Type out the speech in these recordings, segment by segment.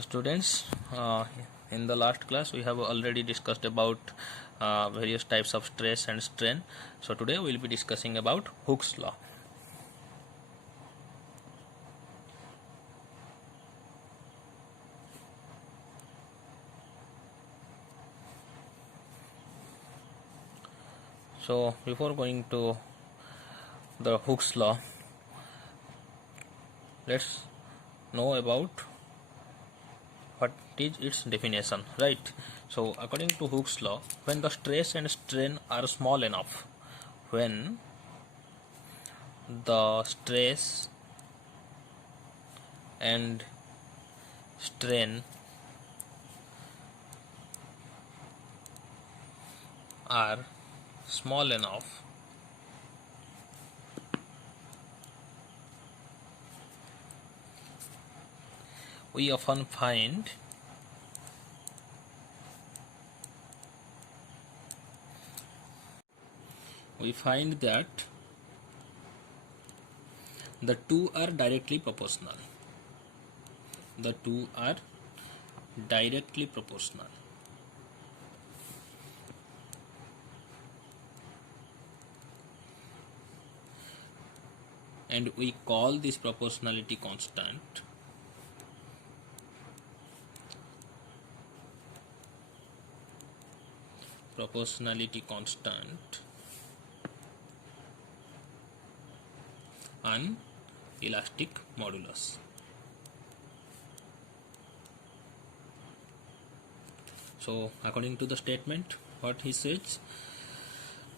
Students, in the last class we have already discussed about various types of stress and strain. So today we will be discussing about Hooke's law. So before going to the Hooke's law, let's know about what is its definition, right? So according to Hooke's law, when the stress and strain are small enough, when the stress and strain are small enough, we often find that the two are directly proportional. The two are directly proportional. And we call this proportionality constant an elastic modulus. So according to the statement, what he says,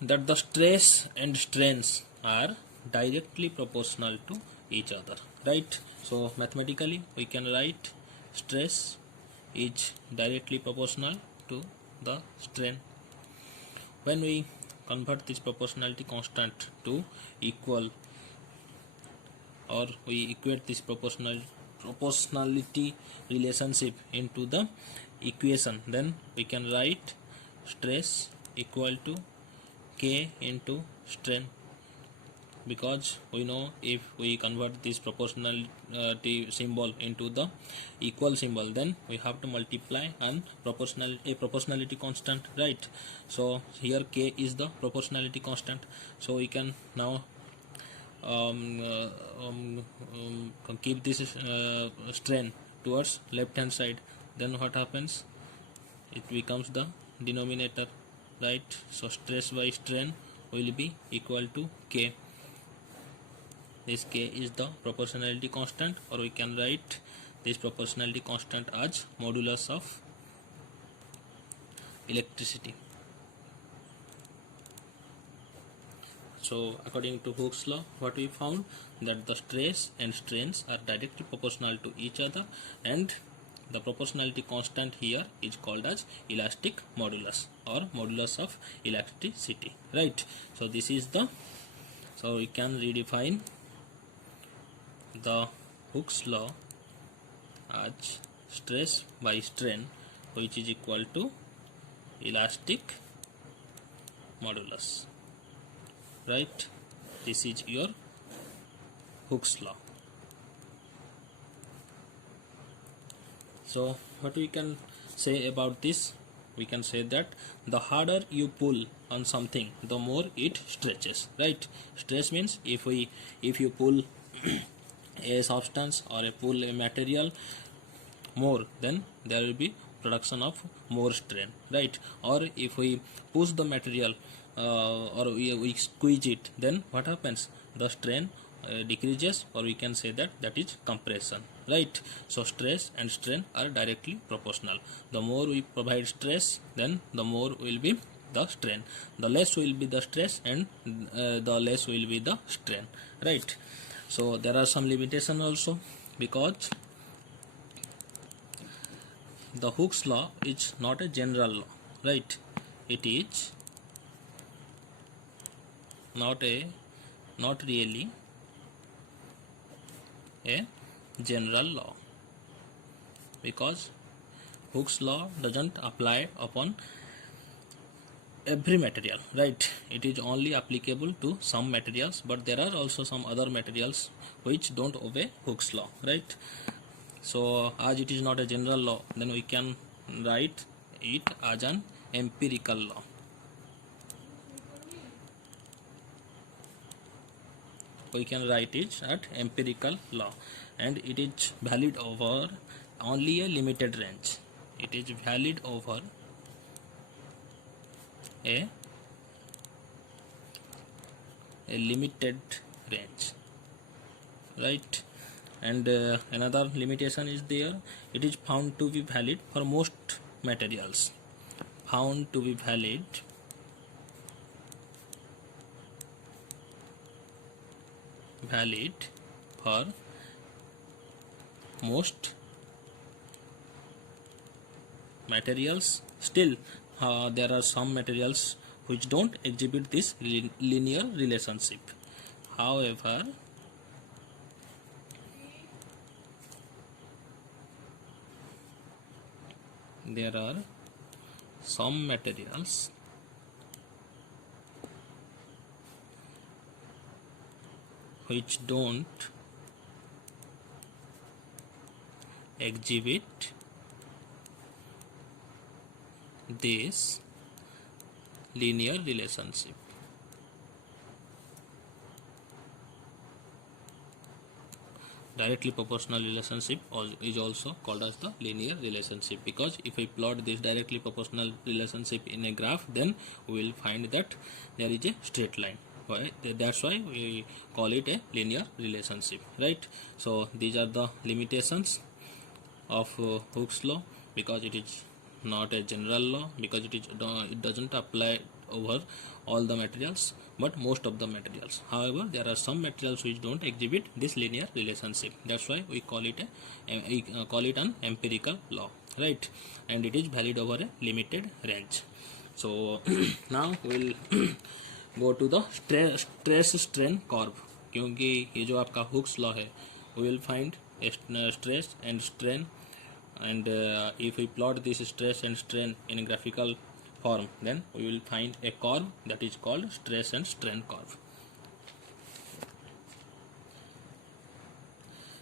that the stress and strains are directly proportional to each other, right? So mathematically we can write stress is directly proportional to the strain. When we convert this proportionality constant to equal, or we equate this proportionality relationship into the equation, then we can write stress equal to K into strain, because we know if we convert this proportionality symbol into the equal symbol, then we have to multiply a proportionality constant, right? So here K is the proportionality constant, so we can now keep this strain towards left hand side. Then what happens, it becomes the denominator, right? So stress by strain will be equal to K. This K is the proportionality constant, or we can write this proportionality constant as modulus of electricity. So according to Hooke's law, what we found, that the stress and strains are directly proportional to each other, and the proportionality constant here is called as elastic modulus, or modulus of elasticity, right? So this is the, so we can redefine the Hooke's law as stress by strain, which is equal to elastic modulus, right? This is your Hooke's law. So what we can say about this, we can say that the harder you pull on something, the more it stretches, right? Stress means if you pull a substance or pull a material more, then there will be production of more strain, right? Or if we push the material or we squeeze it, then what happens, the strain decreases, or we can say that is compression, right? So stress and strain are directly proportional. The more we provide stress, then the more will be the strain. The less will be the stress, and the less will be the strain, right? So there are some limitations also, because the Hooke's law is not a general law, right? It is not really a general law, because Hooke's law doesn't apply upon every material, right? It is only applicable to some materials, but there are also some other materials which don't obey Hooke's law, right? So as it is not a general law, then we can write it as an empirical law. We can write it at empirical law, and it is valid over only a limited range. It is valid over a limited range, right? And another limitation is there. It is found to be valid for most materials. Found to be valid for most materials. Still, there are some materials which don't exhibit this linear relationship. However, there are some materials which don't exhibit this linear relationship. Directly proportional relationship is also called as the linear relationship, because if I plot this directly proportional relationship in a graph, then we will find that there is a straight line. That's why we call it a linear relationship, right? So these are the limitations of Hooke's law, because it is not a general law, because it doesn't apply over all the materials but most of the materials. However, there are some materials which don't exhibit this linear relationship. That's why we call it an empirical law, right? And it is valid over a limited range. So now we'll go to the stress strain curve, क्योंकि ये जो आपका Hooke's law है, we will find stress and strain, and if we plot this stress and strain in a graphical form, then we will find a curve that is called stress and strain curve.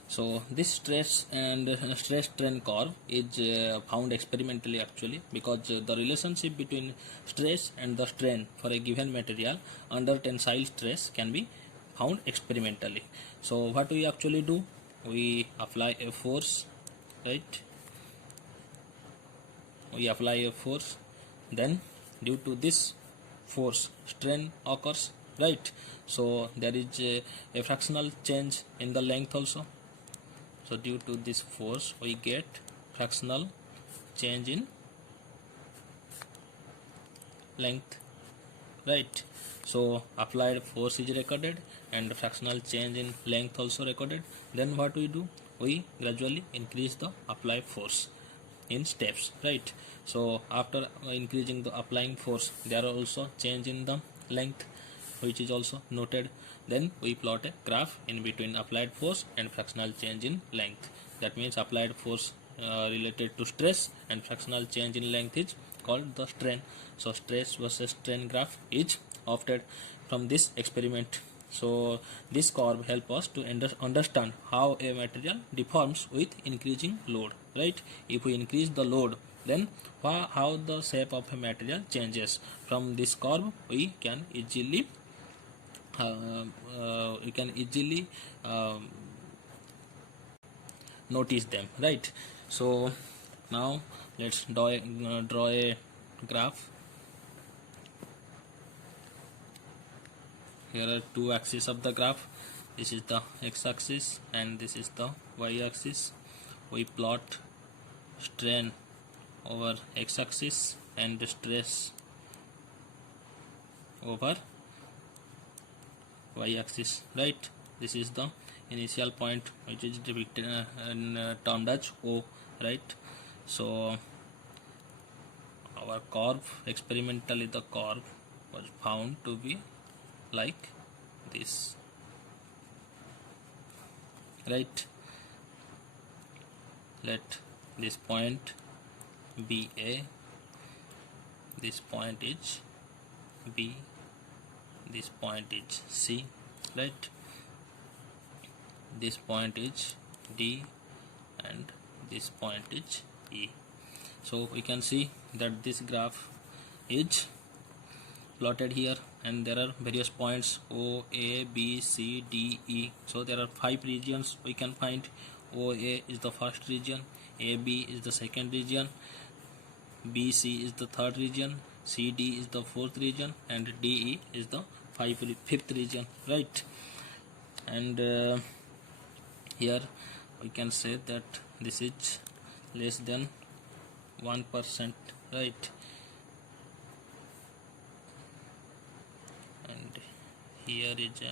So this stress and stress strain curve is found experimentally actually, because the relationship between stress and the strain for a given material under tensile stress can be found experimentally. So what we actually do, we apply a force, right? We apply a force, then due to this force strain occurs, right? So there is a fractional change in the length also. So due to this force we get fractional change in length, right? So applied force is recorded and fractional change in length also recorded. Then what we do, we gradually increase the applied force in steps, right? So after increasing the applying force, there are also change in the length which is also noted. Then we plot a graph in between applied force and fractional change in length. That means applied force related to stress and fractional change in length is called the strain. So stress versus strain graph is obtained from this experiment. So this curve help us to understand how a material deforms with increasing load, right? If we increase the load, then how the shape of a material changes. From this curve we can easily notice them, right? So now let's draw a graph. Here are two axes of the graph. This is the x-axis and this is the y-axis. We plot strain over x-axis and stress over y-axis, right? This is the initial point which is depicted termed as O, right? So our curve, experimentally the curve was found to be like this, right? Let this point be A, this point is B, this point is C, right? This point is D and this point is E. So we can see that this graph is plotted here, and there are various points O, A, B, C, D, E. So there are 5 regions we can find. OA is the first region, AB is the second region, BC is the third region, CD is the fourth region, and DE is the fifth region, right? And here we can say that this is less than 1%, right? And here is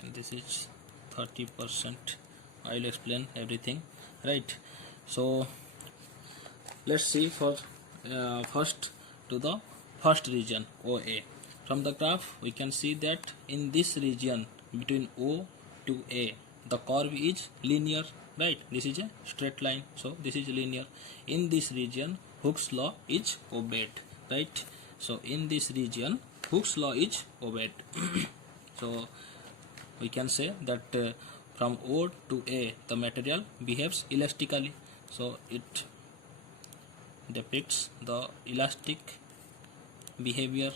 and this is 30%. I'll explain everything, right? So let's see for first to the first region OA. From the graph we can see that in this region between O to A the curve is linear, right? This is a straight line, so this is linear. In this region Hooke's law is obeyed, right? So in this region Hooke's law is obeyed. So we can say that from O to A the material behaves elastically, so it depicts the elastic behavior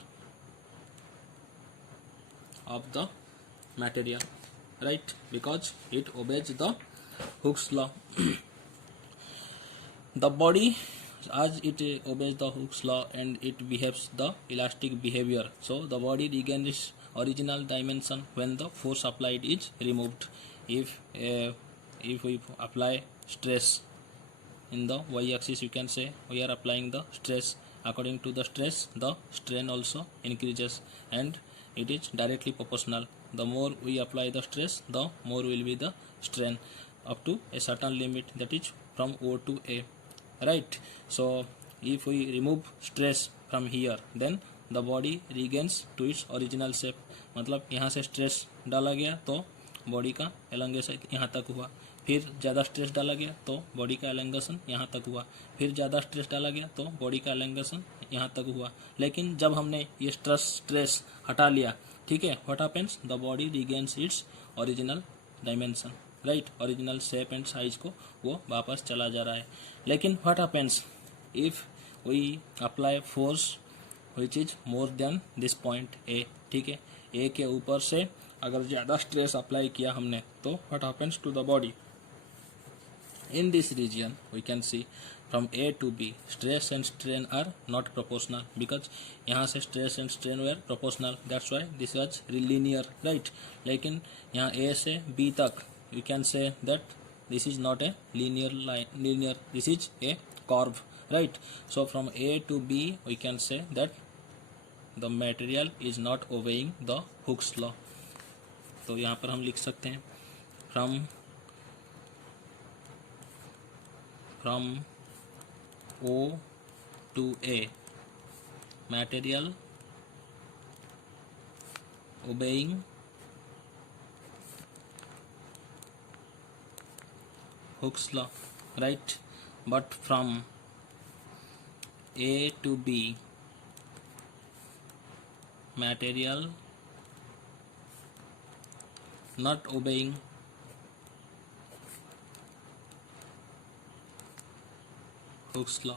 of the material, right? Because it obeys the Hooke's law. The body, as it obeys the Hooke's law and it behaves the elastic behavior, so the body regains its original dimension when the force applied is removed. If we apply stress in the y-axis, you can say we are applying the stress. According to the stress, the strain also increases, and it is directly proportional. The more we apply the stress, the more will be the strain, up to a certain limit, that is from O to A, right? So if we remove stress from here, then the body regains to its original shape. मतलब यहाँ से stress डाला गया तो body का एलंगेशन यहाँ तक हुआ, फिर ज़्यादा स्ट्रेस डाला गया तो बॉडी का एलंगेशन यहाँ तक हुआ, फिर ज़्यादा स्ट्रेस डाला गया तो बॉडी का एलंगेशन यहाँ तक हुआ. लेकिन जब हमने ये स्ट्रेस हटा लिया, ठीक है, what happens, the body regains its original dimension, right? Original shape and size को वो वापस चला जा रहा है. लेकिन what happens if we apply force which is more than this point A, ठीक है, ए के ऊपर से अगर ज़्यादा स्ट्रेस अप्लाई किया हमने तो what happens to the body. In this region we can see from A to B stress and strain are not proportional, because यहाँ से stress and strain were proportional, that's why this was linear, right? लेकिन यहाँ A से B तक we can say that this is not a linear line, this is a curve, right? So from A to B we can say that the material is not obeying the Hooke's law. तो यहाँ पर हम लिख सकते हैं from O to A material obeying Hooke's law, right? But from A to B material not obeying Hooke's law.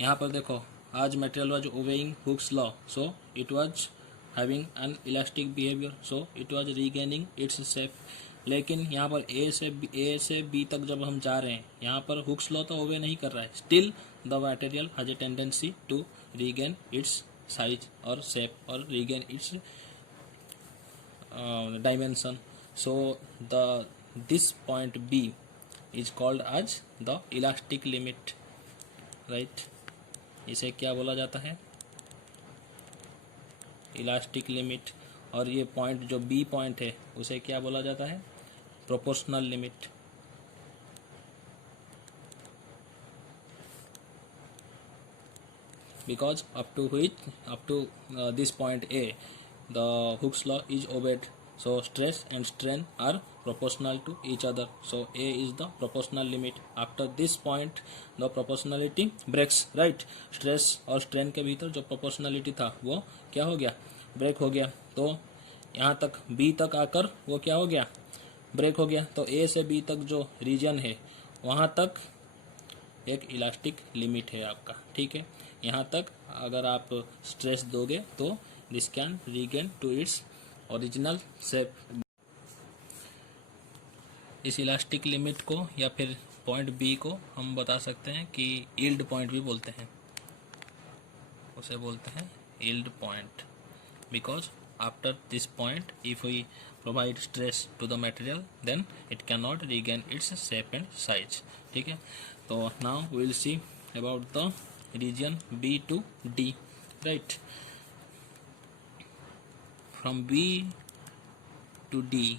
यहाँ पर देखो, आज material was obeying Hooke's law, so it was having an elastic behavior, so it was regaining its shape. लेकिन यहाँ पर A से B तक जब हम जा रहे हैं, यहाँ पर Hooke's law तो obey नहीं कर रहा है. Still the material has a tendency to regain its size or shape or regain its dimension. So this point B is called as the elastic limit, right? इसे क्या बोला जाता है? Elastic limit. और ये पॉइंट जो B पॉइंट है उसे क्या बोला जाता है? Proportional limit. Because up to this point A the Hooke's law is obeyed, so stress and strain are proportional to each other. So A is the proportional limit. After this point the proportionality breaks, right? Stress और strain के भीतर जो proportionality था वो क्या हो गया, break हो गया. तो यहाँ तक B तक आकर वो क्या हो गया, ब्रेक हो गया. तो A से B तक जो रीजन है वहाँ तक एक इलास्टिक लिमिट है आपका, ठीक है. यहाँ तक अगर आप स्ट्रेस दोगे तो this can regain to its original shape. इस इलास्टिक लिमिट को या फिर पॉइंट बी को हम बता सकते हैं कि यील्ड पॉइंट भी बोलते हैं, उसे बोलते हैं yield point. Because after this point if we provide stress to the material then it can not regain its shape and size, ठीक है. तो now we will see about the region B to D, right. From B to D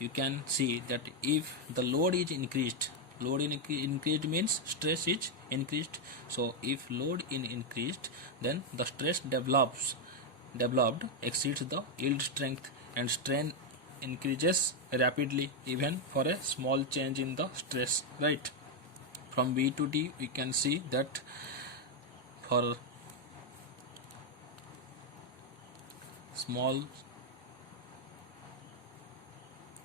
you can see that if the load is increased, increased means stress is increased. So if load is increased then the stress developed exceeds the yield strength and strain increases rapidly even for a small change in the stress, right. From B to D we can see that for small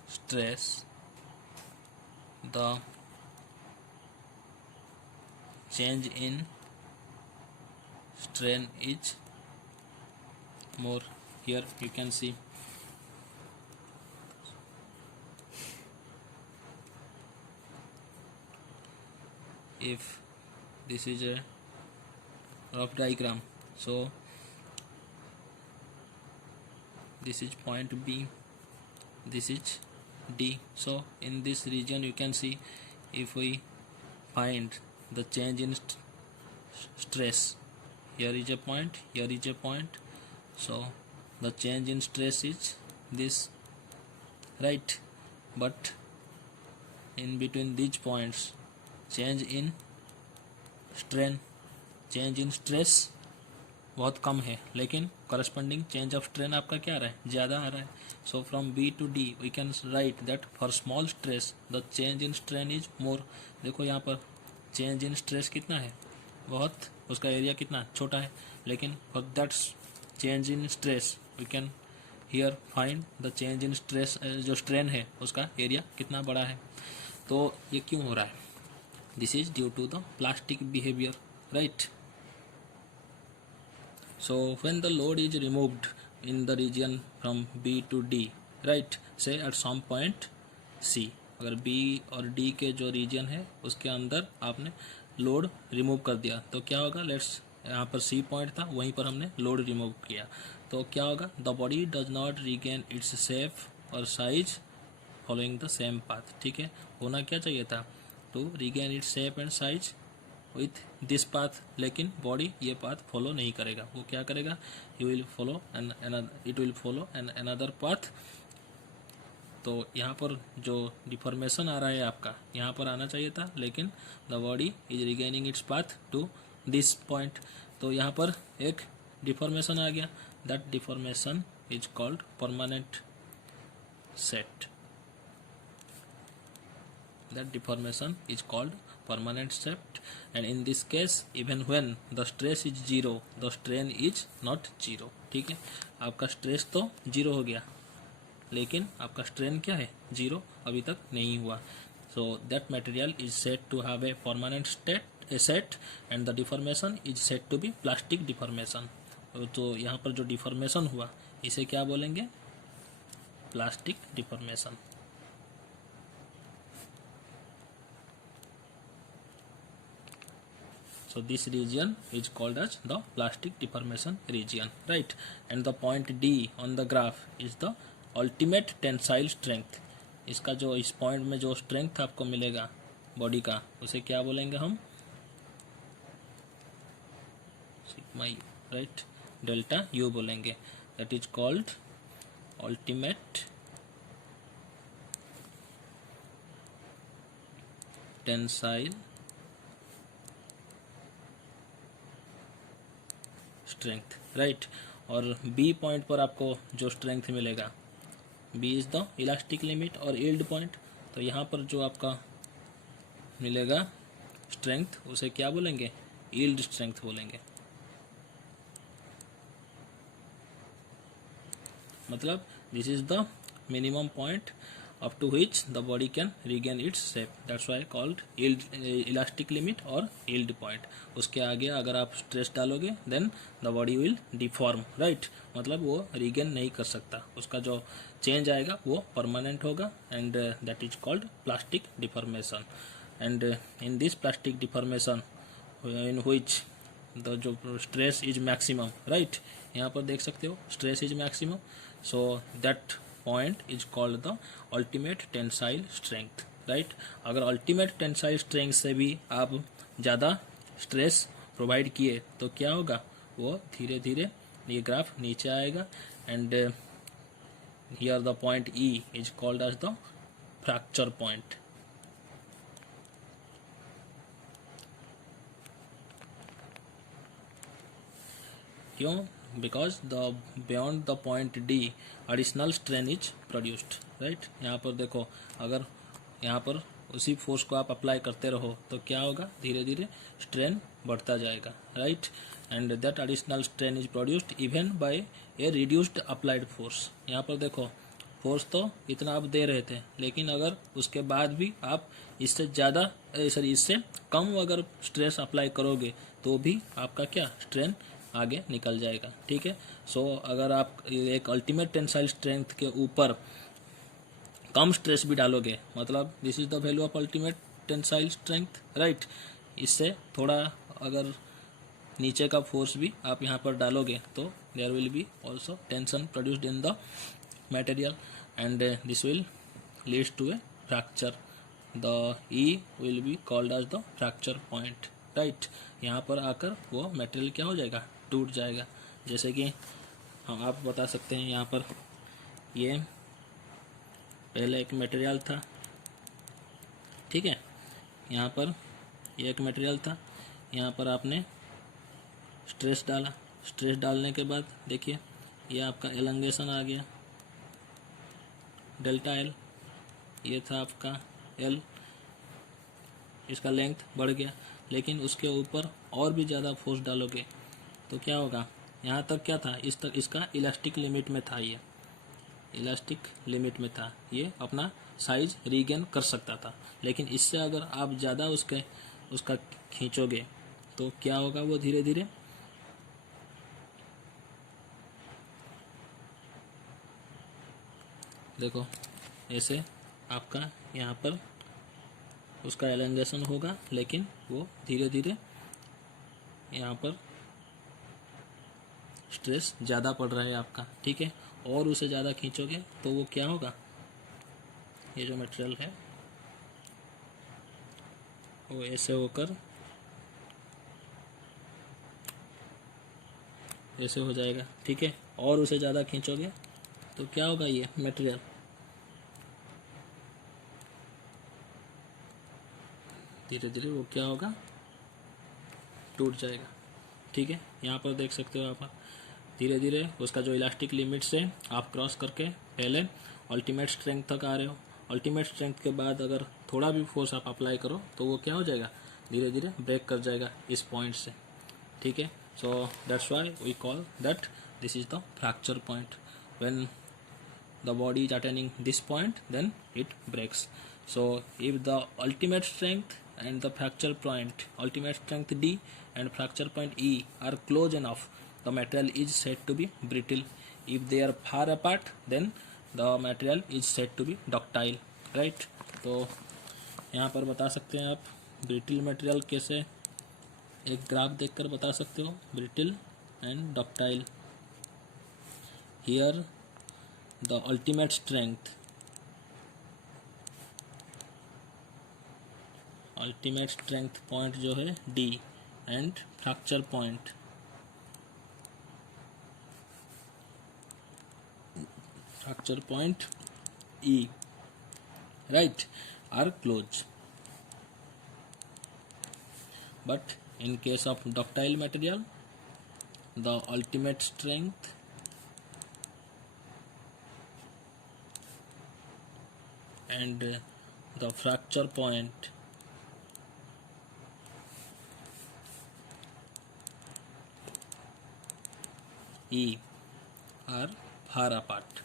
stress the change in strain is more. Here you can see if this is a rough diagram, so this is point B, this is D. So in this region you can see if we find the change in stress, here is a point, here is a point, so the change in stress is this, right. But in between these points change in strain, change in stress बहुत कम है, लेकिन corresponding change of strain आपका क्या आ रहा है, ज़्यादा आ रहा है. So from B to D we can write that for small stress the change in strain is more. देखो यहाँ पर चेंज इन स्ट्रेस कितना है, बहुत, उसका एरिया कितना छोटा है, लेकिन for that change in stress we can here find the change in stress, जो स्ट्रेन है उसका एरिया कितना बड़ा है. तो ये क्यों हो रहा है, this is due to the plastic behaviour, right. So when the load is removed in the region from B to D, right, say at some point C, अगर B और D के जो रीजन है उसके अंदर आपने लोड रिमूव कर दिया तो क्या होगा, लेट्स यहाँ पर C पॉइंट था, वहीं पर हमने लोड रिमूव किया तो क्या होगा, the body does not regain its shape और size following the same path, ठीक है. होना क्या चाहिए था, to regain its shape and size with this path, लेकिन बॉडी ये पाथ फॉलो नहीं करेगा. वो क्या करेगा, you will follow it will follow an another path. तो यहाँ पर जो डिफॉर्मेशन आ रहा है आपका यहाँ पर आना चाहिए था, लेकिन the body is regaining its path to this point. तो यहाँ पर एक डिफॉर्मेशन आ गया, that deformation is called permanent set. That deformation is called permanent shift, and in this case even when the stress is zero the strain is not zero, ठीक है. आपका stress तो जीरो हो गया लेकिन आपका स्ट्रेन क्या है, जीरो अभी तक नहीं हुआ. so that material is said to have a permanent set and the deformation is said to be plastic deformation. तो यहाँ पर जो डिफॉर्मेशन हुआ इसे क्या बोलेंगे, plastic deformation. So this region is called as the plastic deformation region, right. And the point D on the graph is the ultimate tensile strength. इसका जो इस पॉइंट में जो स्ट्रेंथ आपको मिलेगा बॉडी का उसे क्या बोलेंगे हम, sigma u, right, delta u बोलेंगे. That is called ultimate tensile strength, right. और बी पॉइंट पर आपको जो स्ट्रेंथ मिलेगा B is the elastic limit और यील्ड पॉइंट। तो यहाँ पर जो आपका मिलेगा स्ट्रेंथ उसे क्या बोलेंगे, यील्ड स्ट्रेंथ बोलेंगे। मतलब this is the minimum point up to which the body can regain its shape, that's why called yield elastic limit और yield point। उसके आगे अगर आप स्ट्रेस डालोगे then the body will deform, right, मतलब वो regain नहीं कर सकता, उसका जो चेंज आएगा वो परमानेंट होगा and that is called plastic deformation। and in this plastic deformation in which the जो stress is maximum, right, यहाँ पर देख सकते हो stress is maximum, so that point is called the ultimate tensile strength, right। अगर ultimate tensile strength से भी आप ज़्यादा stress provide किए तो क्या होगा, वो धीरे धीरे ये ग्राफ नीचे आएगा and here the point E is called as the fracture point। क्यों, because the beyond the point D additional strain is produced, right. यहाँ पर देखो अगर यहाँ पर उसी फोर्स को आप अप्लाई करते रहो तो क्या होगा, धीरे धीरे स्ट्रेन बढ़ता जाएगा, right. And that additional strain is produced even bye A reduced applied force. यहाँ पर देखो फोर्स तो इतना आप दे रहे थे, लेकिन अगर उसके बाद भी आप इससे ज़्यादा इससे कम अगर स्ट्रेस अप्लाई करोगे तो भी आपका क्या स्ट्रेन आगे निकल जाएगा, ठीक है। सो अगर आप एक अल्टीमेट टेंसाइल स्ट्रेंथ के ऊपर कम स्ट्रेस भी डालोगे, मतलब this is the value of ultimate tensile strength, right. इससे थोड़ा अगर नीचे का फोर्स भी आप यहाँ पर डालोगे तो there will be also tension produced in the material and this will leads to a fracture. The E will be called as the fracture point, right. यहाँ पर आकर वो मटेरियल क्या हो जाएगा, टूट जाएगा। जैसे कि हम आप बता सकते हैं यहाँ पर ये पहले एक मटेरियल था, ठीक है, यहाँ पर ये एक मटेरियल था, यहाँ पर आपने स्ट्रेस डाला, स्ट्रेस डालने के बाद देखिए ये आपका एलंगेशन आ गया, डेल्टा एल, ये था आपका एल, इसका लेंथ बढ़ गया, लेकिन उसके ऊपर और भी ज़्यादा फोर्स डालोगे तो क्या होगा, यहाँ तक क्या था, इस तक इसका इलास्टिक लिमिट में था, ये इलास्टिक लिमिट में था, ये अपना साइज रीगेन कर सकता था। लेकिन इससे अगर आप ज़्यादा उसका खींचोगे तो क्या होगा, वो धीरे धीरे देखो ऐसे आपका यहाँ पर उसका एलंगेशन होगा, लेकिन वो धीरे धीरे यहाँ पर स्ट्रेस ज़्यादा पड़ रहा है आपका, ठीक है, और उसे ज़्यादा खींचोगे तो वो क्या होगा, ये जो मटेरियल है वो ऐसे होकर ऐसे हो जाएगा, ठीक है, और उसे ज़्यादा खींचोगे तो क्या होगा, ये मटेरियल धीरे धीरे वो क्या होगा, टूट जाएगा, ठीक है। यहाँ पर देख सकते हो आप धीरे धीरे उसका जो इलास्टिक लिमिट से आप क्रॉस करके पहले अल्टीमेट स्ट्रेंथ तक आ रहे हो। अल्टीमेट स्ट्रेंथ के बाद अगर थोड़ा भी फोर्स आप अप्लाई करो तो वो क्या हो जाएगा, धीरे धीरे ब्रेक कर जाएगा इस पॉइंट से, ठीक है। So that's why we call that this is the fracture point. When the body is attaining this point then it breaks। so if the ultimate strength and the fracture point, ultimate strength D and fracture point E are close enough, the material is said to be brittle। if they are far apart then the material is said to be ductile, right। तो यहाँ पर बता सकते हैं आप brittle material कैसे, एक graph देखकर बता सकते हो, brittle and ductile. Here the ultimate strength point जो है D and fracture point E, right, are close, but in case of ductile material the ultimate strength and the fracture point E are far apart.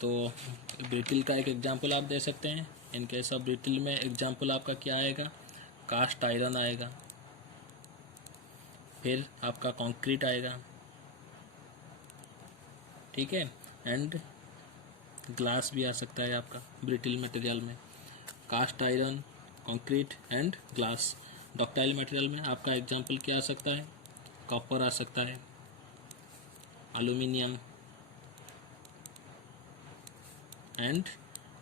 तो brittle का एक example आप दे सकते हैं. In case of brittle में example आपका क्या आएगा? कास्ट आयरन आएगा, फिर आपका कंक्रीट आएगा, ठीक है, एंड ग्लास भी आ सकता है आपका ब्रिटिल मटेरियल में. Cast iron, concrete and glass. Ductile material में आपका एग्जांपल क्या आ सकता है? कॉपर आ सकता है, aluminium, and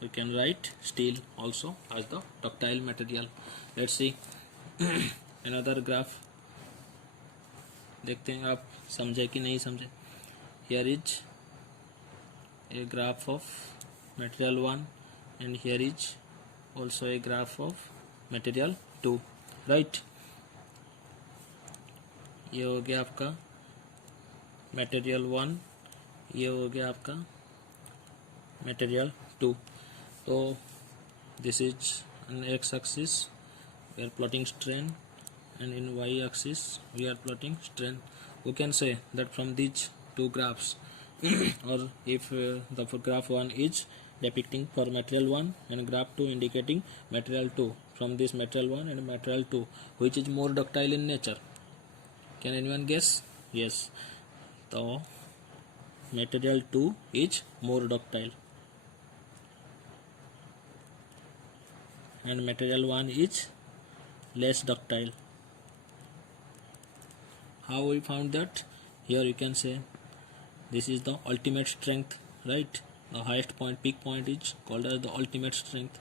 you can write steel also as the ductile material. Let's see another graph. देखते हैं आप समझे कि नहीं समझे. Here is a graph of material 1 and here is also a graph of material 2, right? ये हो गया आपका material 1, ये हो गया आपका material 2. So this is an x-axis, we are plotting strain, and in y-axis we are plotting strain. We can say that from these two graphs or if the graph 1 is depicting for material 1 and graph 2 indicating material 2, from this material 1 and material 2 which is more ductile in nature? Can anyone guess? Yes, so material 2 is more ductile and material 1 is less ductile. How we found that? Here you can say this is the ultimate strength, right? The highest point, peak point is called as the ultimate strength.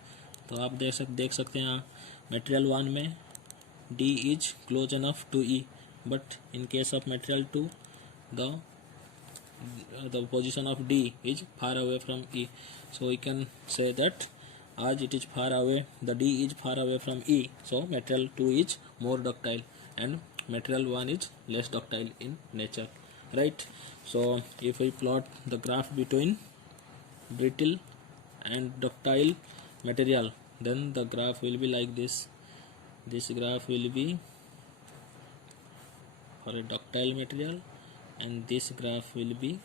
तो आप देख सकते हैं यहाँ material 1 में D is close enough to E, but in case of material 2 the position of D is far away from E. So we can say that as it is far away, the D is far away from E, so material 2 is more ductile and material 1 is less ductile in nature, right? So if we plot the graph between brittle and ductile material, then the graph will be like this. This graph will be for a ductile material and this graph will be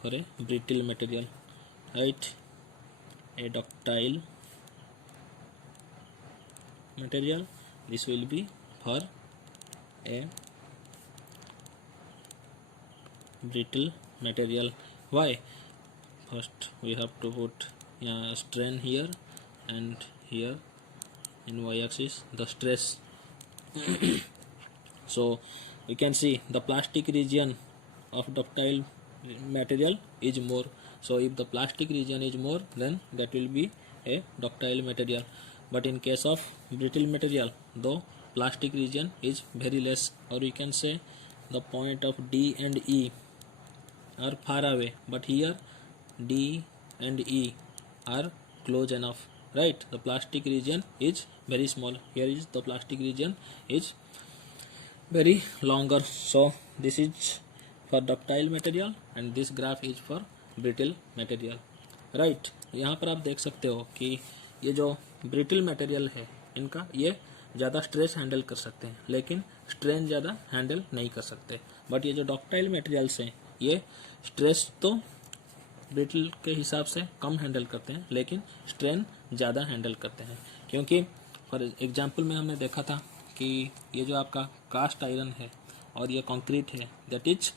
for a brittle material, right? A ductile material, this will be for a brittle material. Why? First we have to put strain here and here in y-axis the stress. So we can see the plastic region of ductile material is more. So if the plastic region is more, then that will be a ductile material. But in case of brittle material, though plastic region is very less, or you can say the point of D and E are far away, but here D and E are close enough, right? The plastic region is very small. Here is the plastic region is very longer. So this is for ductile material and this graph is for brittle material, right? यहाँ पर आप देख सकते हो कि ये जो brittle material है इनका ये ज़्यादा स्ट्रेस हैंडल कर सकते हैं लेकिन स्ट्रेन ज़्यादा हैंडल नहीं कर सकते. बट ये जो डक्टाइल मटेरियल्स हैं ये स्ट्रेस तो ब्रिटल के हिसाब से कम हैंडल करते हैं लेकिन स्ट्रेन ज़्यादा हैंडल करते हैं. क्योंकि फॉर एग्जांपल में हमने देखा था कि ये जो आपका कास्ट आयरन है और ये कंक्रीट है that is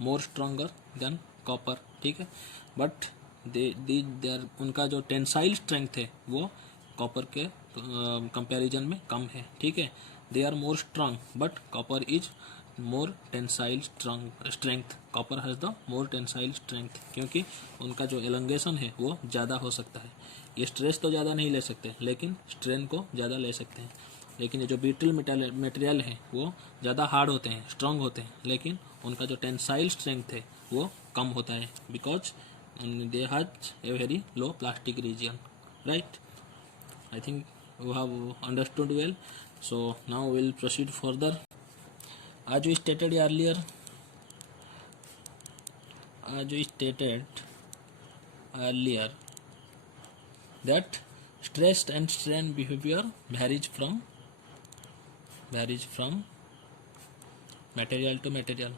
more stronger than copper, ठीक है. बट उनका जो टेंसाइल स्ट्रेंथ है वो कॉपर के कंपैरिजन में कम है, ठीक है. They are more strong but copper is more tensile strength. Copper has the more tensile strength क्योंकि उनका जो एलोंगेशन है वो ज़्यादा हो सकता है. ये स्ट्रेस तो ज़्यादा नहीं ले सकते लेकिन स्ट्रेन को ज़्यादा ले सकते हैं. लेकिन ये जो ब्रिटल मटेरियल है वो ज़्यादा हार्ड होते हैं, स्ट्रांग होते हैं, लेकिन उनका जो टेंसाइल स्ट्रेंथ है वो कम होता है because they has a very low plastic region, right. I think you have understood well. So now we'll proceed further. As we stated earlier, as we stated earlier that stress and strain behavior varies from material to material,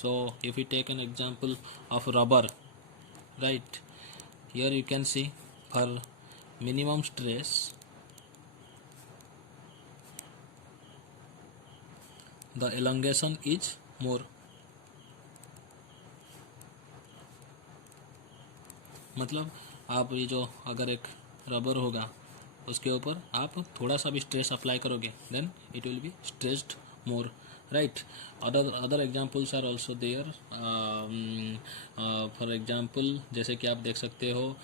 So if we take an example of rubber, right, here you can see for minimum stress the elongation is more. मतलब आप ये जो अगर एक rubber होगा उसके ऊपर आप थोड़ा सा भी स्ट्रेस अप्लाई करोगे then it will be stressed more, right. Other examples are also there. For example जैसे कि आप देख सकते हो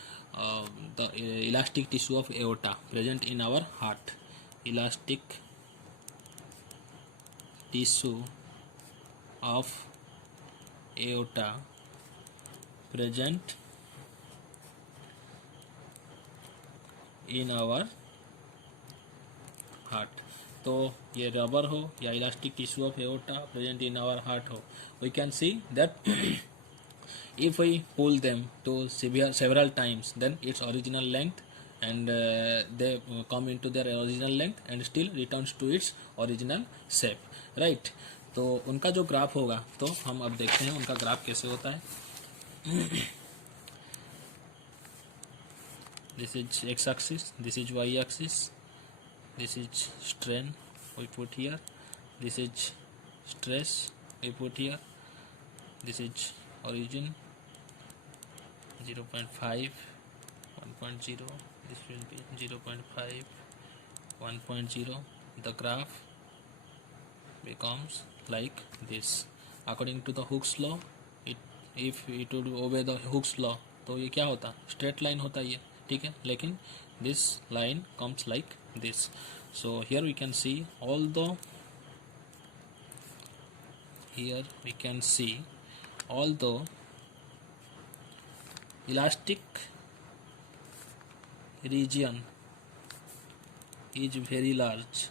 the elastic tissue of aorta present in our heart. Elastic tissue of aorta present in our heart. तो ये rubber हो या elastic tissue of aorta present in our heart हो, we can see that if we pull them to several times then its original length and they come into their original length and still returns to its original shape, right. तो उनका जो graph होगा तो हम अब देखते हैं उनका ग्राफ कैसे होता है. This is x axis, this is y axis, this is strain we put here, this is stress we put here, this is origin 0.5 1.0, this will be 0.5 1.0. the graph becomes like this according to the Hooke's law. if it would obey the Hooke's law तो ये क्या होता, straight line होता ये, ठीक है. लेकिन this line comes like this. So here we can see although elastic region is very large,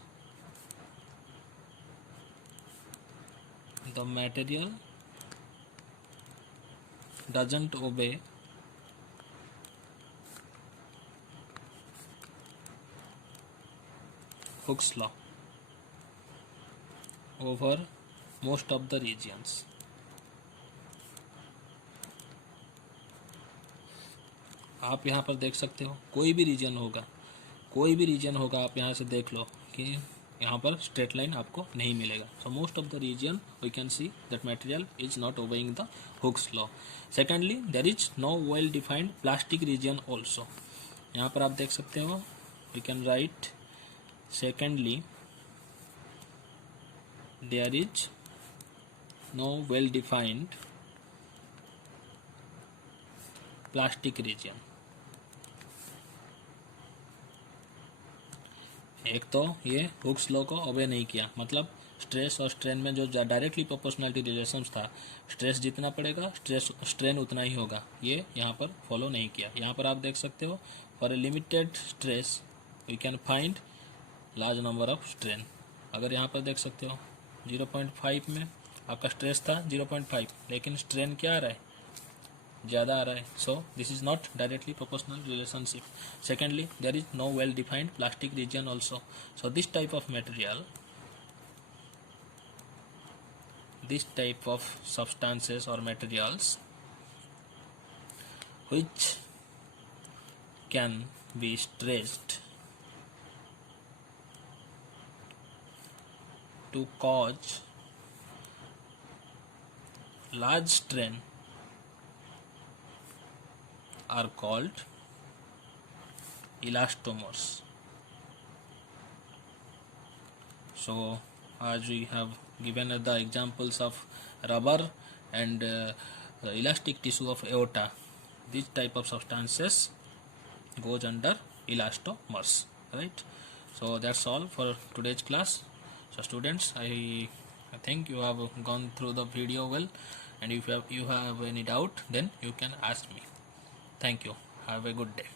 the material doesn't obey Hooke's law over most of the regions. आप यहाँ पर देख सकते हो कोई भी रीजन होगा आप यहाँ से देख लो कि यहाँ पर स्ट्रेट लाइन आपको नहीं मिलेगा. So most of the region we can see that material is not obeying the Hooke's law. Secondly there is no well defined plastic region also. यहाँ पर आप देख सकते हो we can write secondly there is no well defined plastic region. एक तो ये Hooke's law को ओबे नहीं किया, मतलब स्ट्रेस और स्ट्रेन में जो डायरेक्टली प्रोपोर्शनलिटी रिलेशंस था, स्ट्रेस जितना पड़ेगा स्ट्रेन उतना ही होगा, ये यहाँ पर फॉलो नहीं किया. यहाँ पर आप देख सकते हो for a limited stress we can find large number of strain. अगर यहाँ पर देख सकते हो 0.5 में आपका स्ट्रेस था 0.5, लेकिन स्ट्रेन क्या आ रहा है, ज़्यादा आ रहा है. So this is not directly proportional relationship. Secondly there is no well defined plastic region also. So this type of material, this type of substances or materials which can be stressed to cause large strain are called elastomers. So as we have given the examples of rubber and the elastic tissue of aorta, this type of substances goes under elastomers, right. So that's all for today's class. So students, I think you have gone through the video well, and if you have any doubt then you can ask me. Thank you. Have a good day.